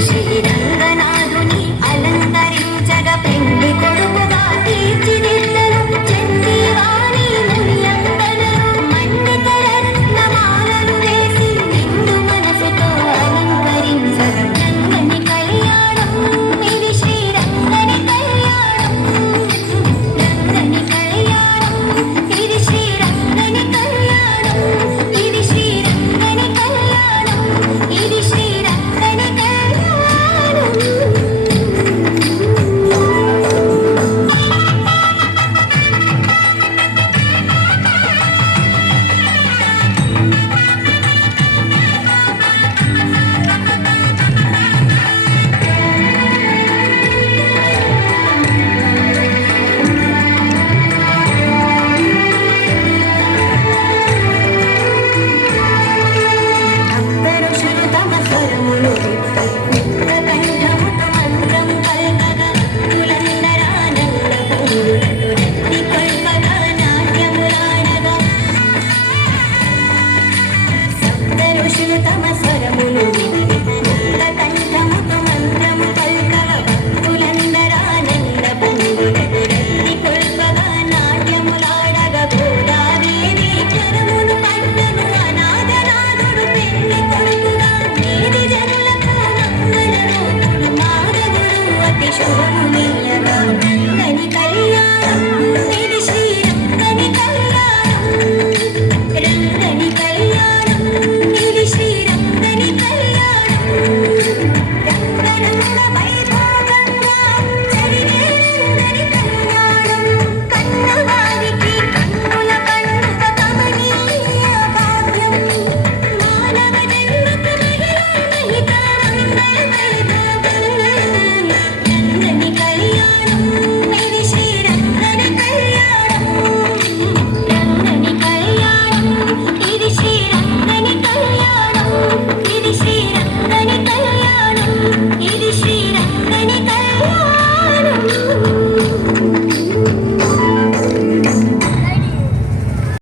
శ్రీరంగనాథుని అలంకరించగా పెళ్లి కొడుకుగా తీర్చిదిద్దను చందీవాణి మునియందనను మండిత రత్నమాలలు వేసి నిండు మనసుతో అలంకరించగా రంగని కళ్యాణం ఇది శ్రీరంగని కళ్యాణం రంగని కళ్యాణం ఇది శ్రీరంగని కళ్యాణం ఇది శ్రీరంగని కళ్యాణం ఇది శ్రీరంగని అప్సరసులు తమ స్వరములు విప్పి ముక్తకంఠముతో మంత్రం పల్కగా భక్తులందరానంద పొంగులతో రక్తి కొల్పగా నాట్యములాడగా సప్తఋషులు తమ స్వరములు విప్పి ముక్తకంఠముతో మంత్రం పల్కగా భక్తులందరానంద పొంగులతో రక్తి కొల్పగా నాట్యములాడగా గోదాదేవి కరమును పట్టను అనాథనాథుడు పెళ్లి కొడుకుగా నీది జనులకు మంగళరూపుడు మాధవుడు అతి శుభము